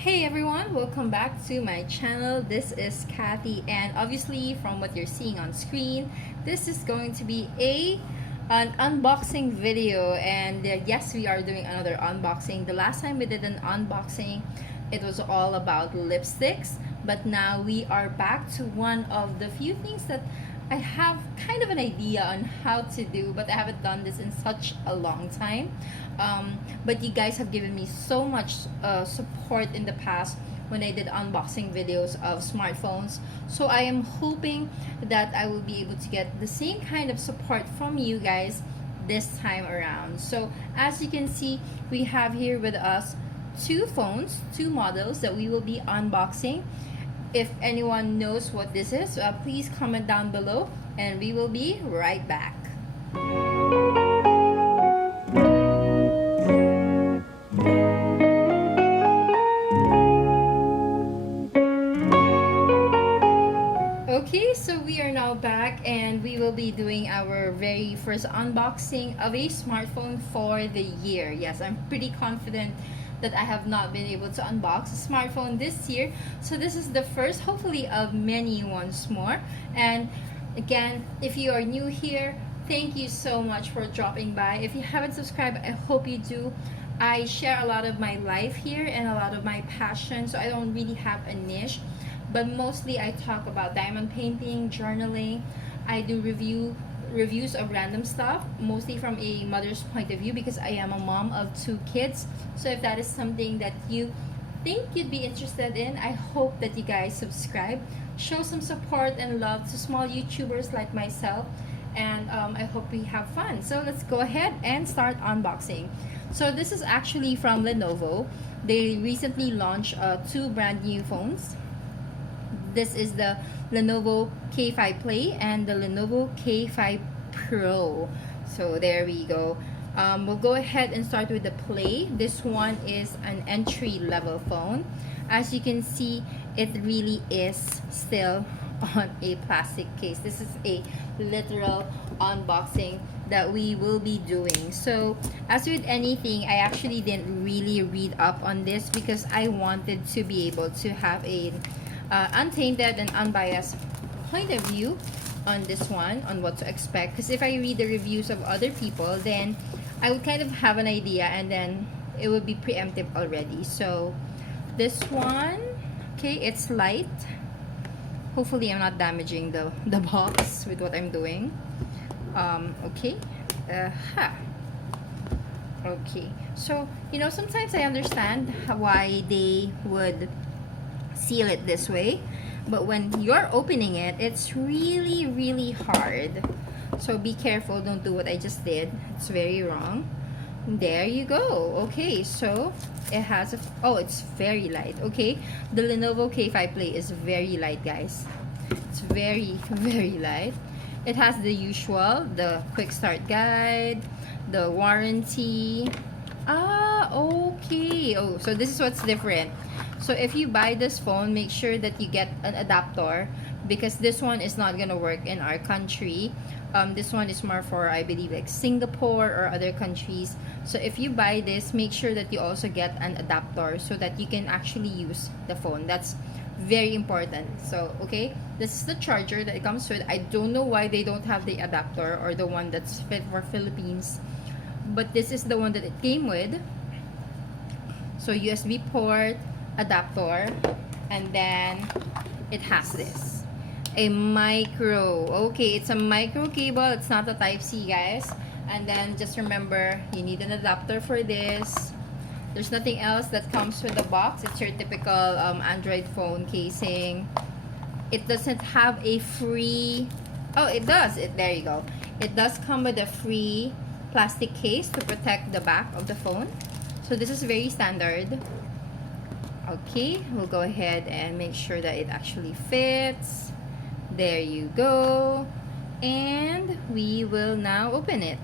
Hey everyone, welcome back to my channel. This is Kathy, and obviously from what you're seeing on screen, this is going to be an unboxing video. And yes, we are doing another unboxing. The last time we did an unboxing, it was all about lipsticks, but now we are back to one of the few things that I have kind of an idea on how to do, but I haven't done this in such a long time. But you guys have given me so much support in the past when I did unboxing videos of smartphones. So I am hoping that I will be able to get the same kind of support from you guys this time around. So as you can see, we have here with us two phones, two models that we will be unboxing. If anyone knows what this is, please comment down below, and we will be right back. Okay, so we are now back, and we will be doing our very first unboxing of a smartphone for the year. Yes, I'm pretty confident that I have not been able to unbox a smartphone this year. So this is the first, hopefully, of many once more. And again, if you are new here, thank you so much for dropping by. If you haven't subscribed, I hope you do. I share a lot of my life here and a lot of my passion, so I don't really have a niche, but mostly I talk about diamond painting, journaling. I do reviews of random stuff, mostly from a mother's point of view, because I am a mom of two kids. So if that is something that you think you'd be interested in, I hope that you guys subscribe, show some support and love to small YouTubers like myself, and I hope we have fun. So let's go ahead and start unboxing. So this is actually from Lenovo. They recently launched two brand new phones. This is the Lenovo K5 Play and the Lenovo K5 Pro. So there we go. We'll go ahead and start with the Play. This one is an entry-level phone. As you can see, it really is still on a plastic case. This is a literal unboxing that we will be doing. So as with anything, I actually didn't really read up on this because I wanted to be able to have a untainted and unbiased point of view on this one, on what to expect. Because if I read the reviews of other people, then I would kind of have an idea, and then it would be preemptive already. So this one, okay, it's light. Hopefully I'm not damaging the box with what I'm doing. Okay. Okay, so sometimes I understand why they would seal it this way, but when you're opening it, it's really hard. So be careful, don't do what I just did. It's very wrong. There you go. Okay, so it has it's very light. Okay, the Lenovo K5 Play is very light, guys. It's very light. It has the usual, the quick start guide, the warranty. Okay. Oh, so this is what's different. So if you buy this phone, make sure that you get an adapter, because this one is not gonna work in our country. This one is more for, I believe, like Singapore or other countries. So if you buy this, make sure that you also get an adapter so that you can actually use the phone. That's very important. So okay, this is the charger that it comes with. I don't know why they don't have the adapter or the one that's fit for Philippines, but this is the one that it came with. So USB port, adapter, and then it has this, a micro. Okay, it's a micro cable. It's not a Type-C, guys. And then just remember, you need an adapter for this. There's nothing else that comes with the box. It's your typical Android phone casing. It doesn't have a free... Oh, it does. There you go. It does come with a free plastic case to protect the back of the phone. So this is very standard. Okay, we'll go ahead and make sure that it actually fits. There you go. And we will now open it.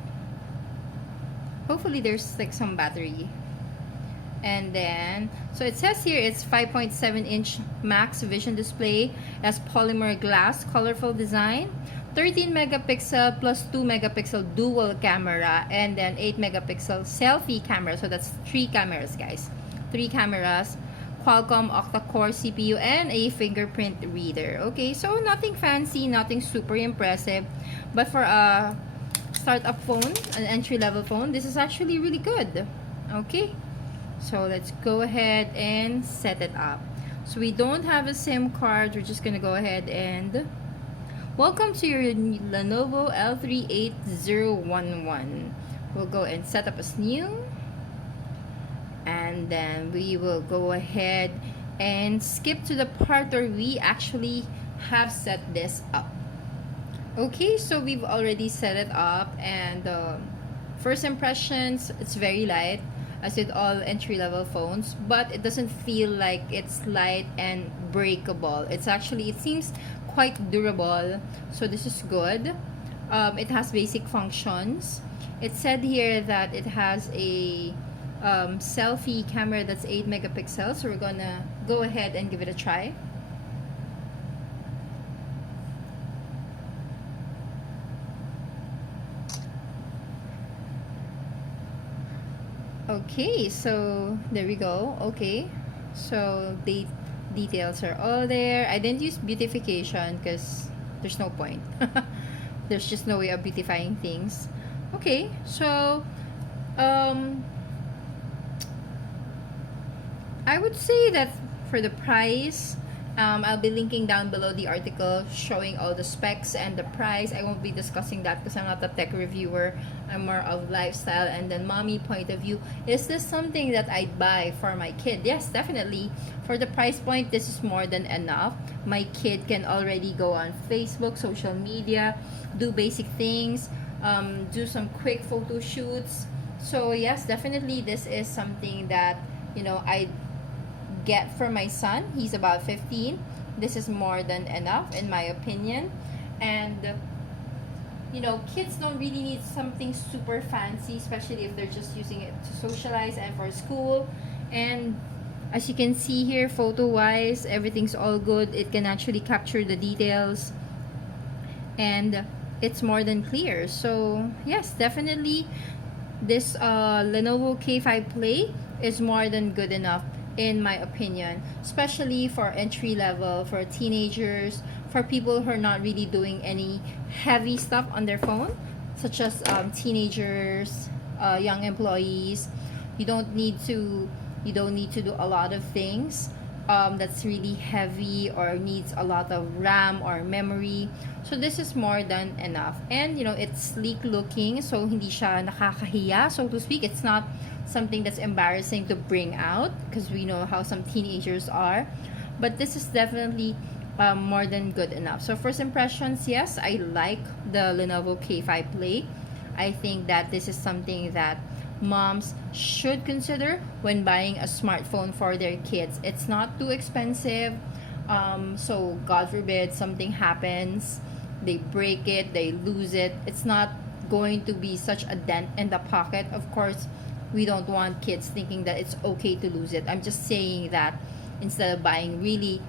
Hopefully there's like some battery. And then, so it says here it's 5.7-inch max vision display, as polymer glass, colorful design, 13 megapixel plus 2 megapixel dual camera, and then 8 megapixel selfie camera. So that's 3 cameras, guys. 3 cameras. Qualcomm octa-core CPU, and a fingerprint reader. Okay, so nothing fancy, nothing super impressive, but for a startup phone, an entry-level phone, this is actually really good. Okay, so let's go ahead and set it up. So we don't have a SIM card. We're just gonna go ahead and welcome to your Lenovo L38011. We'll go and set up as new, and then we will go ahead and skip to the part where we actually have set this up. Okay, so we've already set it up, and first impressions, it's very light, as with all entry-level phones, but it doesn't feel like it's light and breakable. It's actually, it seems quite durable, so this is good. It has basic functions. It said here that it has a selfie camera that's 8 megapixels, so we're gonna go ahead and give it a try. Okay, so there we go. Okay, so the details are all there. I didn't use beautification because there's no point. There's just no way of beautifying things. Okay, so I would say that for the price, I'll be linking down below the article showing all the specs and the price. I won't be discussing that because I'm not a tech reviewer. I'm more of lifestyle and then mommy point of view. Is this something that I'd buy for my kid? Yes, definitely. For the price point, this is more than enough. My kid can already go on Facebook, social media, do basic things, do some quick photo shoots. So yes, definitely this is something that, you know, I get for my son. He's about 15. This is more than enough in my opinion. And you know, kids don't really need something super fancy, especially if they're just using it to socialize and for school. And as you can see here, photo wise, everything's all good. It can actually capture the details and it's more than clear. So yes, definitely this Lenovo K5 Play is more than good enough in my opinion, especially for entry level, for teenagers, for people who are not really doing any heavy stuff on their phone, such as teenagers, young employees. You don't need to do a lot of things that's really heavy or needs a lot of RAM or memory. So this is more than enough, and you know, it's sleek looking, so hindi siya nakakahiya, so to speak. It's not something that's embarrassing to bring out because we know how some teenagers are, but this is definitely more than good enough. So first impressions, yes, I like the Lenovo K5 Play. I think that this is something that moms should consider when buying a smartphone for their kids. It's not too expensive, so God forbid something happens, they break it, they lose it, it's not going to be such a dent in the pocket. Of course, we don't want kids thinking that it's okay to lose it. I'm just saying that instead of buying really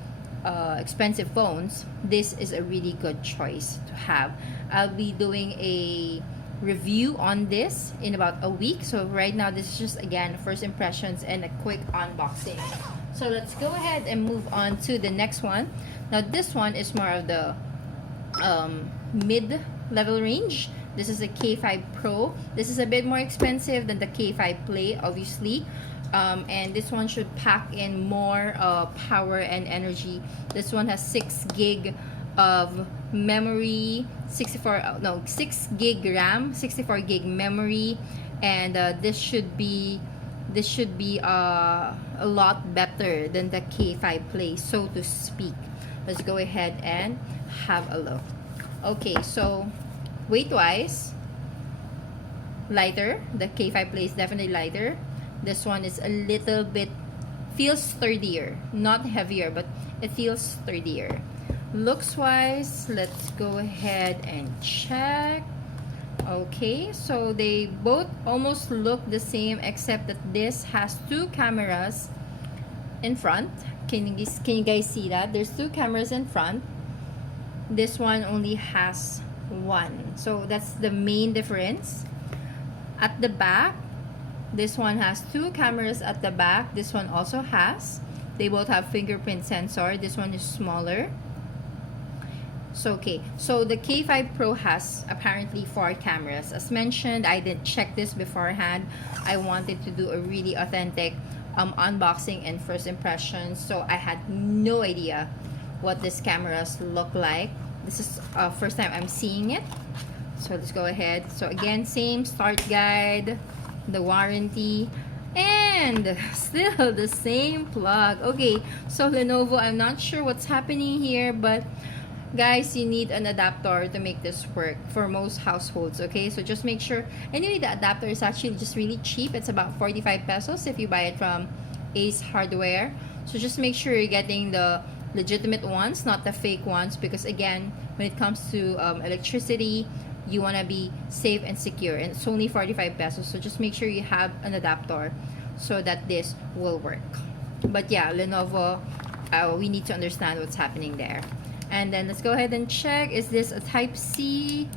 expensive phones, this is a really good choice to have. I'll be doing a review on this in about a week. So right now, this is just again first impressions and a quick unboxing. So let's go ahead and move on to the next one. Now this one is more of the mid-level range. This is a K5 Pro. This is a bit more expensive than the K5 Play, obviously. And this one should pack in more power and energy. This one has 6 gig of memory, 6 gig RAM, 64 gig memory, and this should be a lot better than the K5 Play, so to speak. Let's go ahead and have a look. Okay, so weight wise, lighter. The K5 Play is definitely lighter. This one is a little bit, feels sturdier, not heavier, but it feels sturdier. Looks wise, let's go ahead and check. Okay, so they both almost look the same, except that this has 2 cameras in front. Can you guys see that? There's 2 cameras in front. This one only has 1. So that's the main difference. At the back, this one has 2 cameras at the back. This one also has. They both have fingerprint sensor. This one is smaller. So okay, so the K5 Pro has apparently 4 cameras. As mentioned, I did check this beforehand. I wanted to do a really authentic unboxing and first impressions, so I had no idea what these cameras look like. This is first time I'm seeing it. So let's go ahead. So again, same start guide, the warranty, and still the same plug. Okay, so Lenovo, I'm not sure what's happening here, but guys, you need an adapter to make this work for most households. Okay, so just make sure. Anyway, the adapter is actually just really cheap. It's about 45 pesos if you buy it from Ace Hardware. So just make sure you're getting the legitimate ones, not the fake ones, because again, when it comes to electricity, you want to be safe and secure, and it's only 45 pesos. So just make sure you have an adapter so that this will work. But yeah, Lenovo, we need to understand what's happening there. And then let's go ahead and check, is this a type C?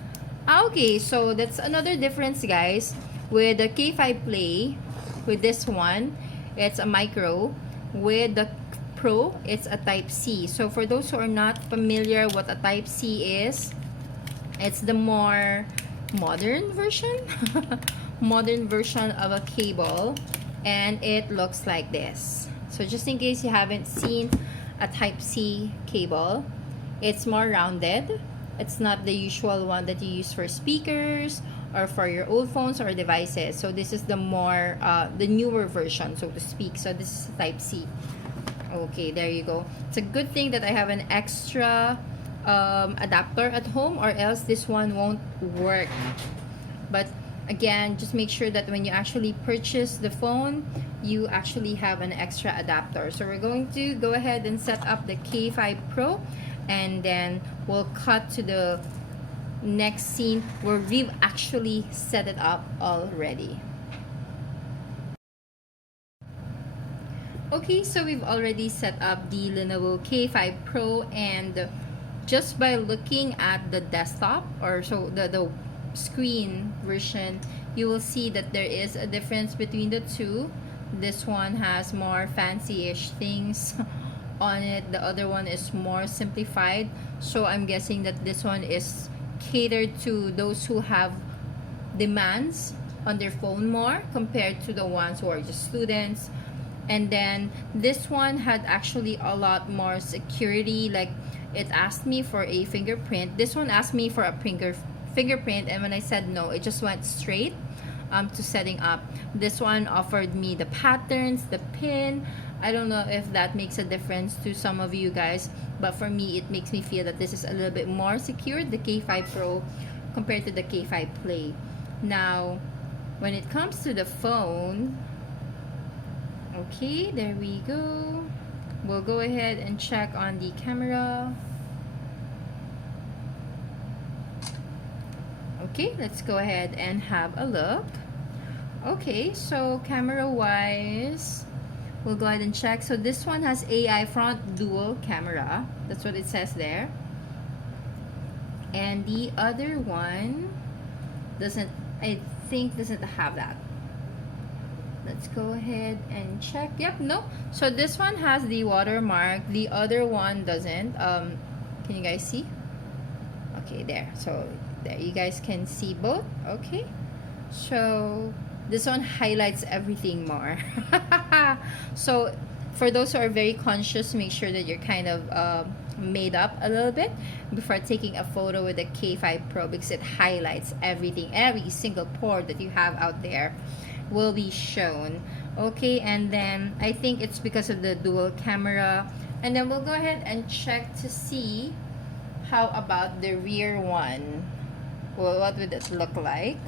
Okay, so that's another difference, guys. With the K5 Play, with this one, it's a micro. With the Pro, it's a type C. So for those who are not familiar what a type C is, it's the more modern version modern version of a cable, and it looks like this. So just in case you haven't seen a type C cable, it's more rounded. It's not the usual one that you use for speakers or for your old phones or devices. So this is the more the newer version, so to speak. So this is type C. Okay, there you go. It's a good thing that I have an extra adapter at home, or else this one won't work. But again, just make sure that when you actually purchase the phone, you actually have an extra adapter. So we're going to go ahead and set up the K5 Pro, and then we'll cut to the next scene where we've actually set it up already. Okay, so we've already set up the Lenovo K5 Pro, and just by looking at the desktop, or so the screen version, you will see that there is a difference between the two. This one has more fancy-ish things on it, the other one is more simplified. So I'm guessing that this one is catered to those who have demands on their phone more compared to the ones who are just students. And then this one had actually a lot more security. Like, it asked me for a fingerprint. This one asked me for a fingerprint, and when I said no, it just went straight to setting up. This one offered me the patterns, the pin. I don't know if that makes a difference to some of you guys, but for me, it makes me feel that this is a little bit more secure, the K5 Pro, compared to the K5 Play. Now, when it comes to the phone, okay, there we go. We'll go ahead and check on the camera. Okay, let's go ahead and have a look. Okay, so camera wise, we'll go ahead and check. So this one has AI front dual camera. That's what it says there. And the other one doesn't, I think doesn't have that. Let's go ahead and check. Yep, no. So this one has the watermark. The other one doesn't. Can you guys see? Okay, there. So there, you guys can see both. Okay. So this one highlights everything more. So for those who are very conscious, make sure that you're kind of made up a little bit before taking a photo with the K5 Pro, because it highlights everything. Every single pore that you have out there will be shown. Okay, and then I think it's because of the dual camera. And then we'll go ahead and check to see how about the rear one. Well, what would it look like?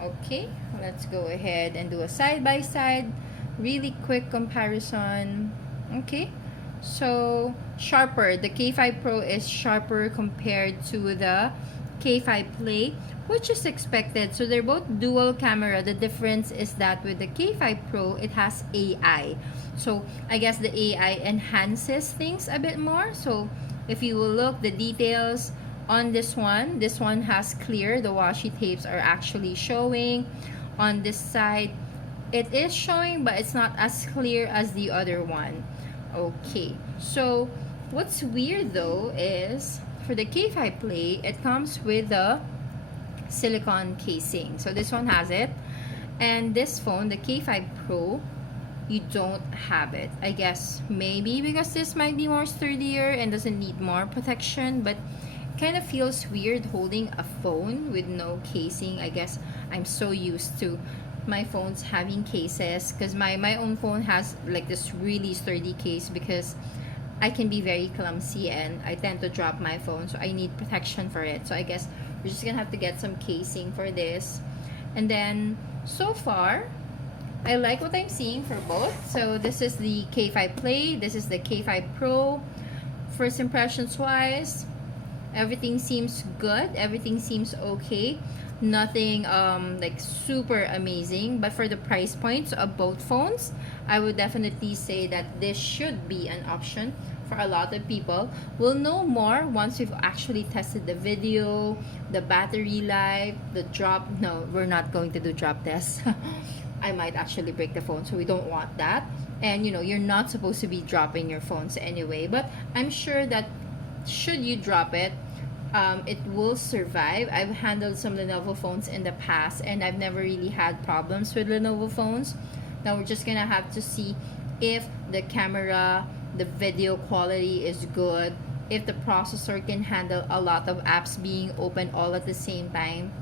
Okay, let's go ahead and do a side-by-side really quick comparison. Okay, so sharper, the K5 Pro is sharper compared to the K5 Play, which is expected. So they're both dual camera. The difference is that with the K5 Pro, it has AI. So I guess the AI enhances things a bit more. So if you will look, the details on this one has clear. The washi tapes are actually showing. On this side, it is showing, but it's not as clear as the other one. Okay, so what's weird though is for the K5 Play, it comes with a silicone casing. So this one has it, and this phone, the K5 Pro, you don't have it. I guess maybe because this might be more sturdier and doesn't need more protection, but it kind of feels weird holding a phone with no casing. I guess I'm so used to my phones having cases because my own phone has like this really sturdy case because I can be very clumsy and I tend to drop my phone, so I need protection for it. So I guess we're just gonna have to get some casing for this. And then so far, I like what I'm seeing for both. So this is the K5 Play, this is the K5 Pro. First impressions wise, everything seems good, everything seems okay. Nothing like super amazing, but for the price points of both phones, I would definitely say that this should be an option for a lot of people. We'll know more once we've actually tested the video, the battery life, the drop. No, we're not going to do drop tests. I might actually break the phone, so we don't want that. And you know, you're not supposed to be dropping your phones anyway, but I'm sure that should you drop it, it will survive. I've handled some Lenovo phones in the past and I've never really had problems with Lenovo phones. Now we're just gonna have to see if the camera, the video quality is good, if the processor can handle a lot of apps being open all at the same time,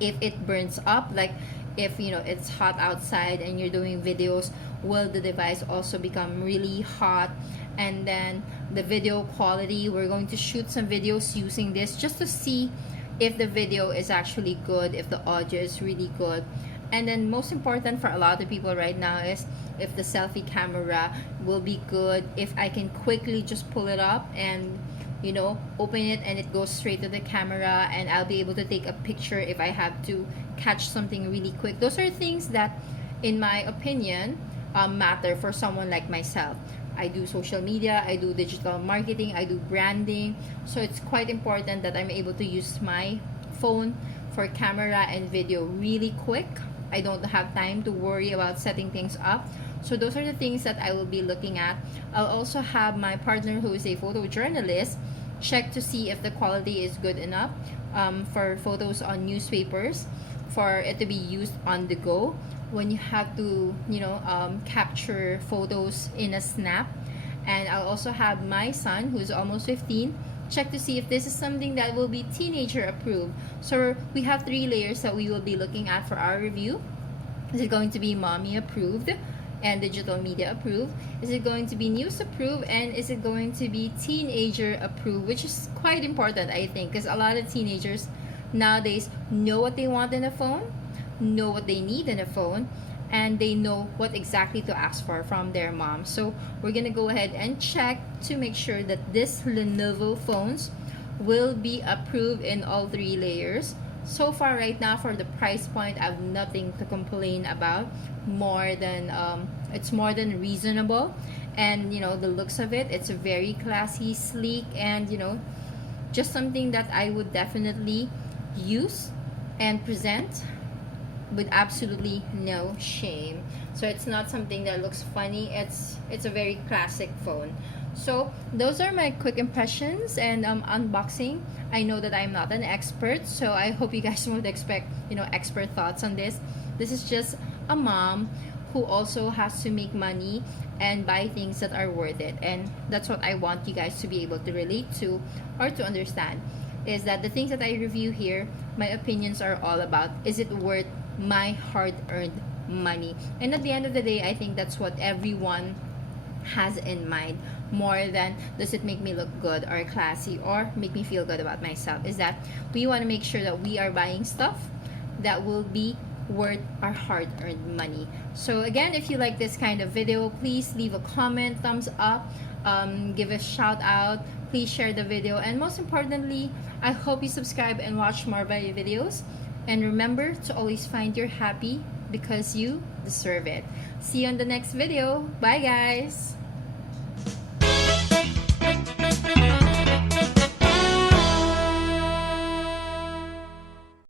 if it burns up, like if you know it's hot outside and you're doing videos, will the device also become really hot? And then the video quality, we're going to shoot some videos using this just to see if the video is actually good, if the audio is really good. And then most important for a lot of people right now is if the selfie camera will be good, if I can quickly just pull it up and you know open it and it goes straight to the camera, and I'll be able to take a picture if I have to catch something really quick. Those are things that in my opinion matter for someone like myself. I do social media, I do digital marketing, I do branding, so it's quite important that I'm able to use my phone for camera and video really quick. I don't have time to worry about setting things up. So those are the things that I will be looking at. I'll also have my partner who is a photojournalist check to see if the quality is good enough for photos on newspapers, for it to be used on the go when you have to capture photos in a snap. And I'll also have my son who's almost 15 check to see if this is something that will be teenager approved. So we have 3 layers that we will be looking at for our review. Is it going to be mommy approved and digital media approved? Is it going to be news approved? And is it going to be teenager approved? Which is quite important, I think, because a lot of teenagers nowadays know what they want in a phone, know what they need in a phone, and they know what exactly to ask for from their mom. So we're gonna go ahead and check to make sure that this Lenovo phones will be approved in all 3 layers. So far right now for the price point, I have nothing to complain about. It's more than reasonable, and you know the looks of it, it's very classy, sleek, and you know just something that I would definitely use and present with absolutely no shame. So it's not something that looks funny, it's a very classic phone. So those are my quick impressions and unboxing. I know that I'm not an expert, so I hope you guys won't expect expert thoughts on this. This is just a mom who also has to make money and buy things that are worth it, and that's what I want you guys to be able to relate to or to understand, is that the things that I review here, my opinions are all about, is it worth my hard-earned money? And at the end of the day, I think that's what everyone has in mind, more than does it make me look good or classy or make me feel good about myself, is that we want to make sure that we are buying stuff that will be worth our hard-earned money. So again, if you like this kind of video, please leave a comment, thumbs up, give a shout out, please share the video, and most importantly, I hope you subscribe and watch more of my videos. And remember to always find your happy because you deserve it. See you on the next video. Bye guys!